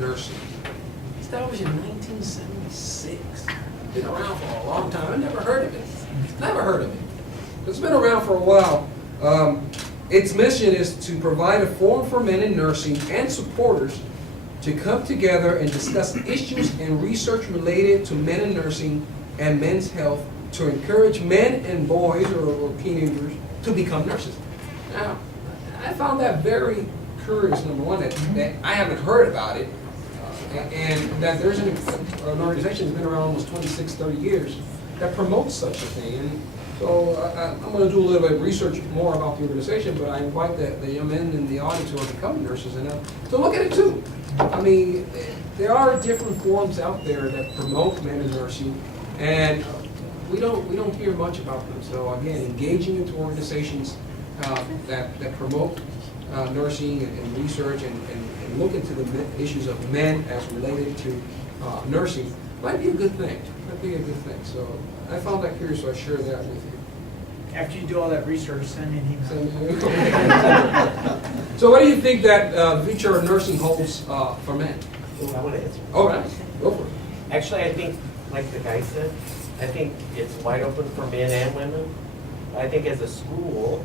nursing. Established in 1976. Been around for a long time. I never heard of it. Never heard of it. It's been around for a while. Its mission is to provide a forum for men in nursing and supporters to come together and discuss issues and research related to men in nursing and men's health, to encourage men and boys or teenagers to become nurses. Now, I found that very curious, number one, that I haven't heard about it, and that there's an organization that's been around almost 26, 30 years that promotes such a thing. And so I'm going to do a little bit of research more about the organization, but I invite the young men in the audience who are becoming nurses and to look at it too. I mean, there are different forums out there that promote men in nursing, and we don't hear much about them. So again, engaging into organizations that promote nursing and research and look into the issues of men as related to nursing might be a good thing. Might be a good thing. So I found that curious, so I share that with you. After you do all that research, send me an email. So what do you think that the future of nursing holds for men? I want to answer. All right, go for it. Actually, I think, like the guy said, I think it's wide open for men and women. I think as a school,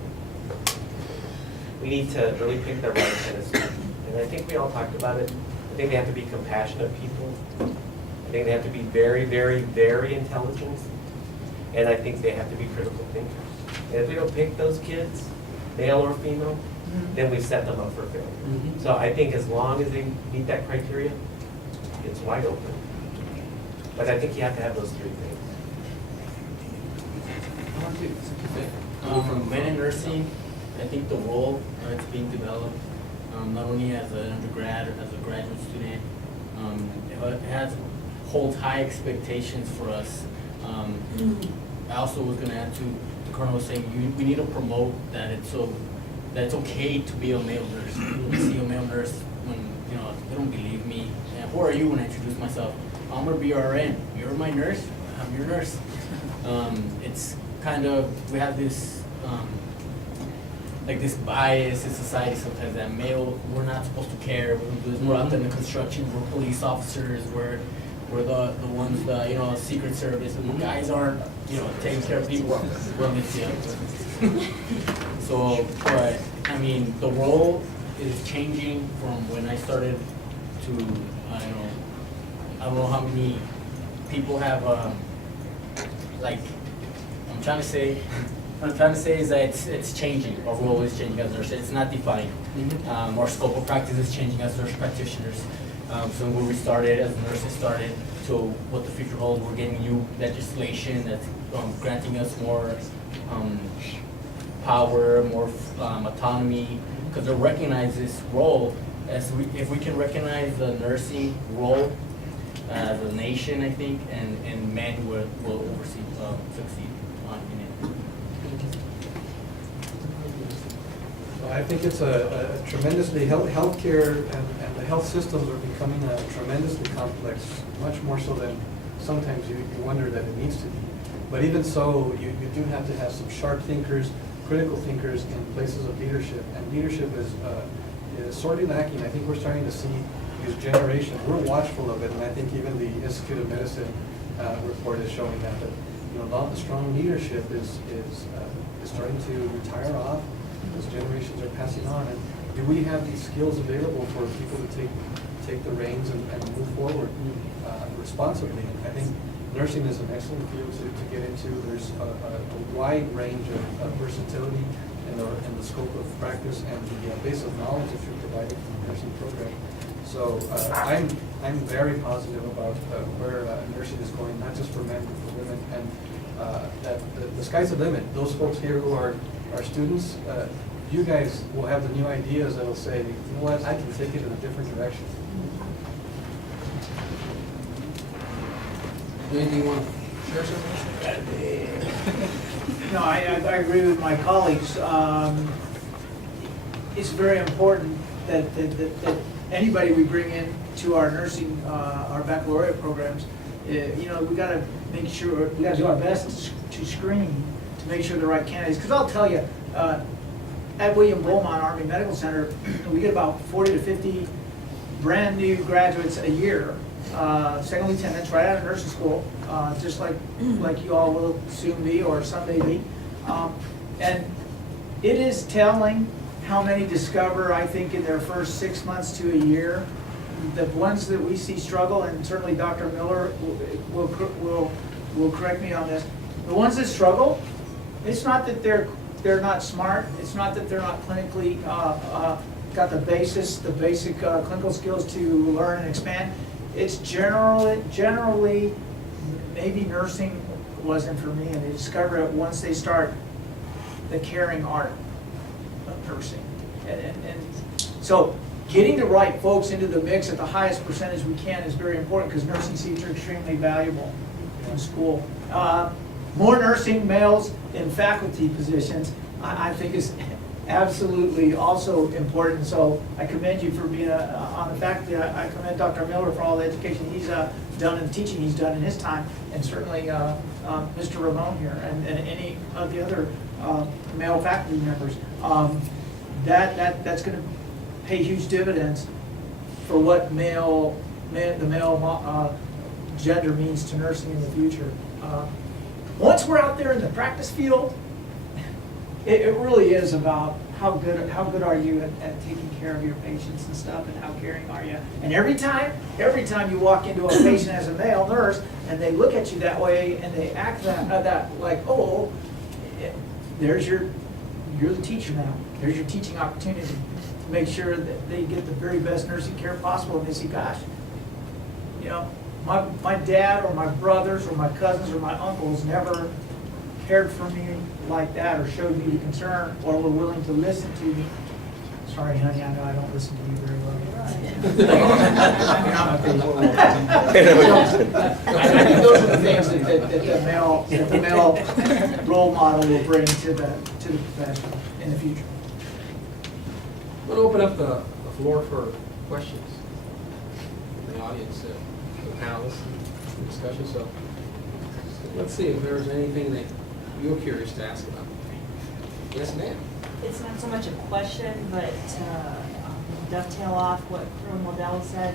we need to really pick the right kind of student. And I think we all talked about it. I think they have to be compassionate people. I think they have to be very, very, very intelligent. And I think they have to be critical thinkers. And if we don't pick those kids, male or female, then we set them up for failure. So I think as long as they meet that criteria, it's wide open. But I think you have to have those three things. Men in nursing, I think the role it's being developed, not only as an undergrad or as a graduate student, it holds high expectations for us. I also was going to add to the Colonel was saying we need to promote that it's okay to be a male nurse. We see a male nurse when they don't believe me. And who are you when I introduce myself? I'm a BRN. You're my nurse. I'm your nurse. It's kind of we have this like this bias in society sometimes that male we're not supposed to care. We don't do this. We're out there in the construction. We're police officers. We're the ones Secret Service. And the guys aren't taking care of people. So, but I mean, the role is changing from when I started to I don't know how many people have like I'm trying to say is that it's changing. Our role is changing as nurses. It's not defined. Our scope of practice is changing as nurse practitioners. So where we started as nurses started to what the future holds. We're getting new legislation that's granting us more power, more autonomy, because they recognize this role if we can recognize the nursing role as a nation, I think, and men will oversee succeed in it. Well, I think it's a tremendously healthcare and the health systems are becoming tremendously complex, much more so than sometimes you wonder that it needs to be. But even so, you do have to have some sharp thinkers, critical thinkers in places of leadership, and leadership is sorely lacking. I think we're starting to see these generations. We're watchful of it, and I think even the Institute of Medicine report is showing that the strong leadership is starting to retire off. Those generations are passing on, and do we have these skills available for people to take the reins and move forward responsibly? I think nursing is an excellent field to get into. There's a wide range of versatility in the scope of practice and the base of knowledge that you're providing from the nursing program. So I'm very positive about where nursing is going, not just for men but for women, and that the sky's the limit. Those folks here who are students, you guys will have the new ideas that will say, you know what, I can take it in a different direction. Anything you want to share something? No, I agree with my colleagues. It's very important that anybody we bring in to our nursing, our baccalaureate programs, we got to make sure, we got to do our best to screen to make sure the right candidates. Because I'll tell you, at William Beaumont Army Medical Center, we get about 40 to 50 brand new graduates a year, second lieutenants right out of nursing school, just like you all will soon be or someday be. And it is telling how many discover, I think, in their first 6 months to a year. The ones that we see struggle, and certainly Dr. Miller will correct me on this, the ones that struggle, it's not that they're not smart, it's not that they're not clinically got the basic clinical skills to learn and expand. It's generally maybe nursing wasn't for me, and they discover it once they start the caring art of nursing. And so getting the right folks into the mix at the highest percentage we can is very important, because nursing seats are extremely valuable in school. More nursing males in faculty positions, I think, is absolutely also important. So I commend you for being on the faculty. I commend Dr. Miller for all the education he's done and teaching he's done in his time, and certainly Mr. Ramon here and any of the other male faculty members. That's going to pay huge dividends for what the male gender means to nursing in the future. Once we're out there in the practice field, it really is about how good are you at taking care of your patients and stuff, and how caring are you. And every time you walk into a patient as a male nurse and they look at you that way and they act that like, oh, you're the teacher now. There's your teaching opportunity to make sure that they get the very best nursing care possible. And they say, gosh, you know, my dad or my brothers or my cousins or my uncles never cared for me like that, or showed me the concern, or were willing to listen to me. Sorry, honey, I know I don't listen to you very well. I think those are the things that the male role model will bring to the profession in the future. I'm going to open up the floor for questions from the audience, the panelists, and discussion. So let's see if there's anything that you're curious to ask about. Yes, ma'am. It's not so much a question, but dovetail off what Colonel Modell said.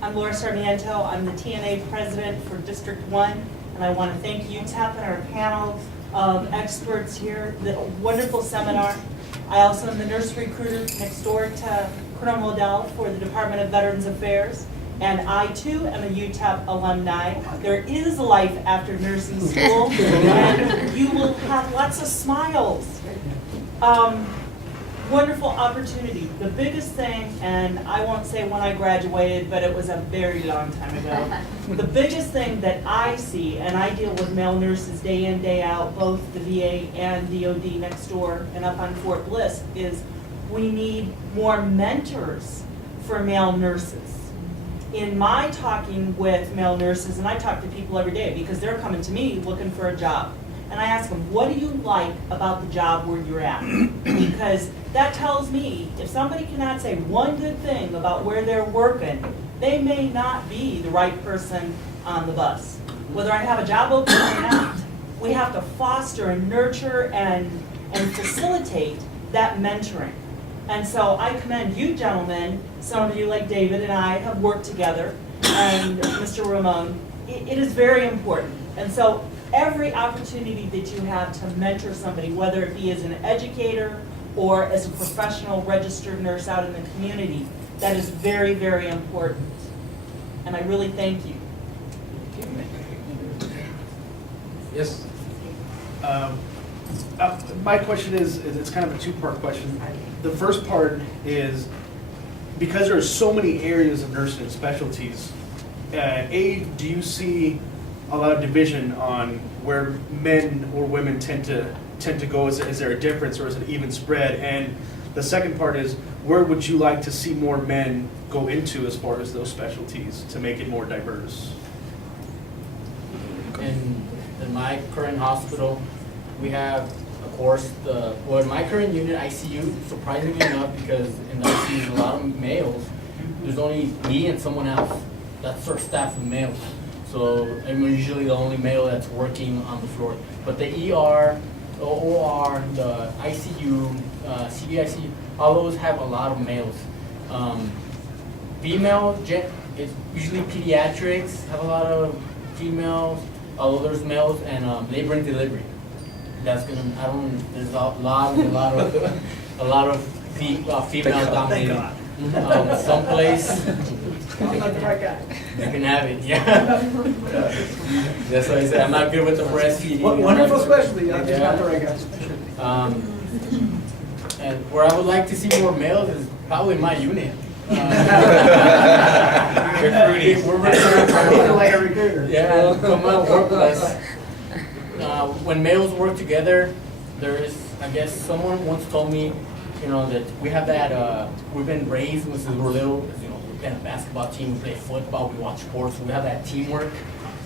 I'm Laura Sarmiento. I'm the TNA president for District 1, and I want to thank UTEP and our panel of experts here. The wonderful seminar. I also am the nurse recruiter next door to Colonel Modell for the Department of Veterans Affairs. And I too am a UTEP alumni. There is life after nursing school, and you will have lots of smiles. Wonderful opportunity. The biggest thing, and I won't say when I graduated, but it was a very long time ago. The biggest thing that I see, and I deal with male nurses day in, day out, both the VA and DOD next door and up on Fort Bliss, is we need more mentors for male nurses. In my talking with male nurses, and I talk to people every day because they're coming to me looking for a job, and I ask them, what do you like about the job where you're at? Because that tells me if somebody cannot say one good thing about where they're working, they may not be the right person on the bus. Whether I have a job open or not, we have to foster and nurture and facilitate that mentoring. And so I commend you gentlemen. Some of you, like David and I, have worked together, and Mr. Ramon. It is very important. And so every opportunity that you have to mentor somebody, whether it be as an educator or as a professional registered nurse out in the community, that is very, very important. And I really thank you. Yes. My question is, it's kind of a two-part question. The first part is, because there are so many areas of nursing and specialties, do you see a lot of division on where men or women tend to go? Is there a difference, or is it even spread? And the second part is, where would you like to see more men go into as far as those specialties to make it more diverse? In my current hospital, we have, of course, in my current unit, ICU, surprisingly enough, because in the ICU there's a lot of males, there's only me and someone else. That's our staff of males. So I'm usually the only male that's working on the floor. But the ER, the OR, the ICU, CVICU, all those have a lot of males. female, it's usually pediatrics, have a lot of females, although there's males, and labor and delivery. That's gonna, there's a lot of female dominated. Someplace, I'm not the right guy. you can have it, yeah. That's why I said, I'm not good with the breastfeeding. Wonderful specialty, I'm just not the right guy. And where I would like to see more males is probably my unit. Recruiting. We're recruiting. Like a recruiter. Yeah, come on, work less. When males work together, there's, I guess, someone once told me, you know, that we have that, we've been raised since we were little, you know, we've been a basketball team, we play football, we watch sports, we have that teamwork,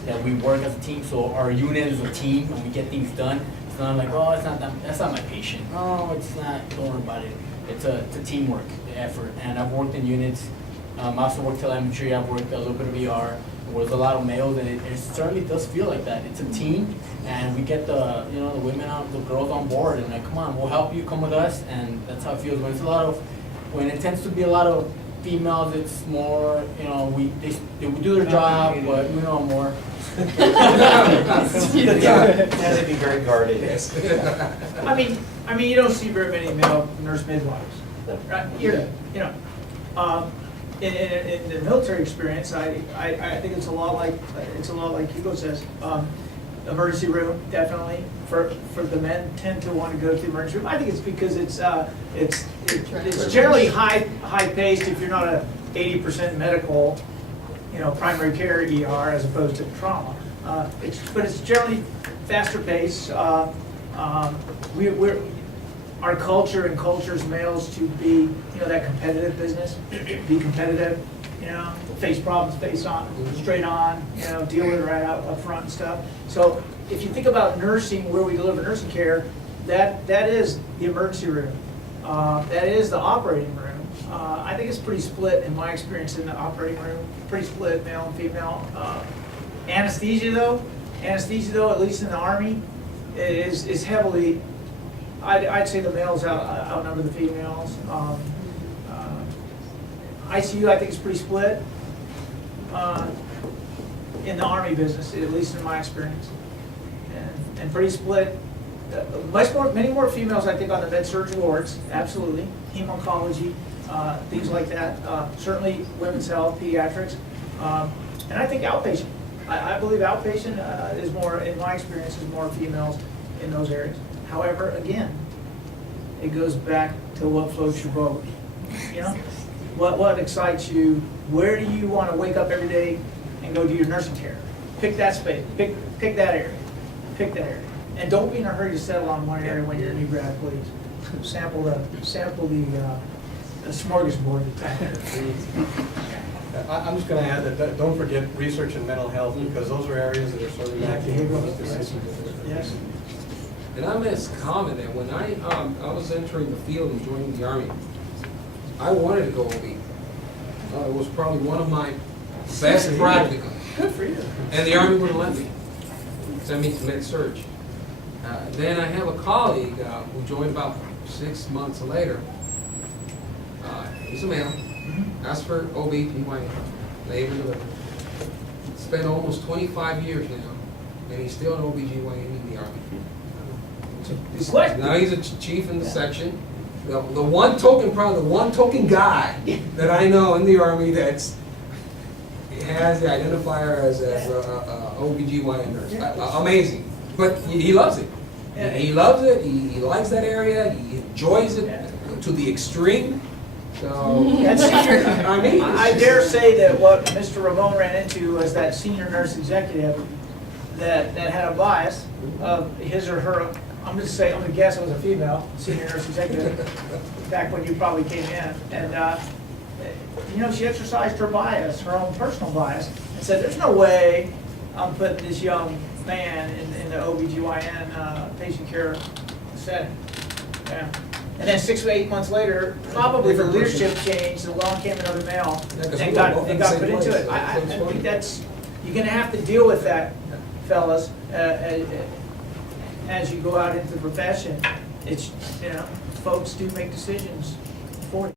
that we work as a team, so our unit is a team, and we get things done. It's not like, oh, that's not my patient. Oh, it's not, don't worry about it. It's a teamwork effort, and I've worked in units. I also worked telemetry, I've worked a little bit of ER. There's a lot of males, and it certainly does feel like that. It's a team, and we get the women out, the girls on board, and like, come on, we'll help you, come with us, and that's how it feels. When it tends to be a lot of females, it's more, they do their job, but we know more. Has to be very guarded. Yes. I mean, you don't see very many male nurse midwives, right? In the military experience, I think it's a lot like Hugo says. Emergency room, definitely. For the men tend to want to go to the emergency room. I think it's because it's generally high paced if you're not a 80% medical, primary care ER as opposed to trauma. But it's generally faster paced. Our culture encultures males to be, that competitive business, be competitive, face problems face on, straight on, deal with it right up front and stuff. So if you think about nursing, where we deliver nursing care, that is the emergency room. That is the operating room. I think it's pretty split in my experience in the operating room, pretty split male and female. Anesthesia though, at least in the Army, is heavily, I'd say the males outnumber the females. ICU, I think, is pretty split in the Army business, at least in my experience, and pretty split. Many more females, I think, on the med-surg wards, absolutely. Hem-oncology, things like that. Certainly women's health, pediatrics, and I think outpatient. I believe outpatient is more, in my experience, is more females in those areas. However, again, it goes back to what floats your boat. What excites you? Where do you want to wake up every day and go do your nursing care? Pick that space. Pick that area. Pick that area. And don't be in a hurry to settle on one area when you're a new grad, please. Sample the smorgasbord that's out there. I'm just going to add that don't forget research in mental health, because those are areas that are sort of lacking. Yes. And I must comment that when I was entering the field and joining the Army, I wanted to go OB. It was probably one of my best practicum. Good for you. And the Army wouldn't let me. Send me to med-surg. Then I have a colleague who joined about 6 months later. He's a male. Asked for OB/GYN, labor and delivery. Spent almost 25 years now, and he's still an OB/GYN in the Army. Now he's a chief in the section. The one token guy that I know in the Army that's has the identifier as a OB/GYN nurse. Amazing. But he loves it. He loves it. He likes that area. He enjoys it to the extreme. So I dare say that what Mr. Ramon ran into was that senior nurse executive that had a bias of his or her. I'm going to guess it was a female senior nurse executive back when you probably came in, and she exercised her bias, her own personal bias, and said, "There's no way I'm putting this young man in the OB/GYN patient care setting." Yeah. And then 6 to 8 months later, probably the leadership changed, and along came another male, and got put into it. I think you're going to have to deal with that, fellas, as you go out into the profession. It's, folks do make decisions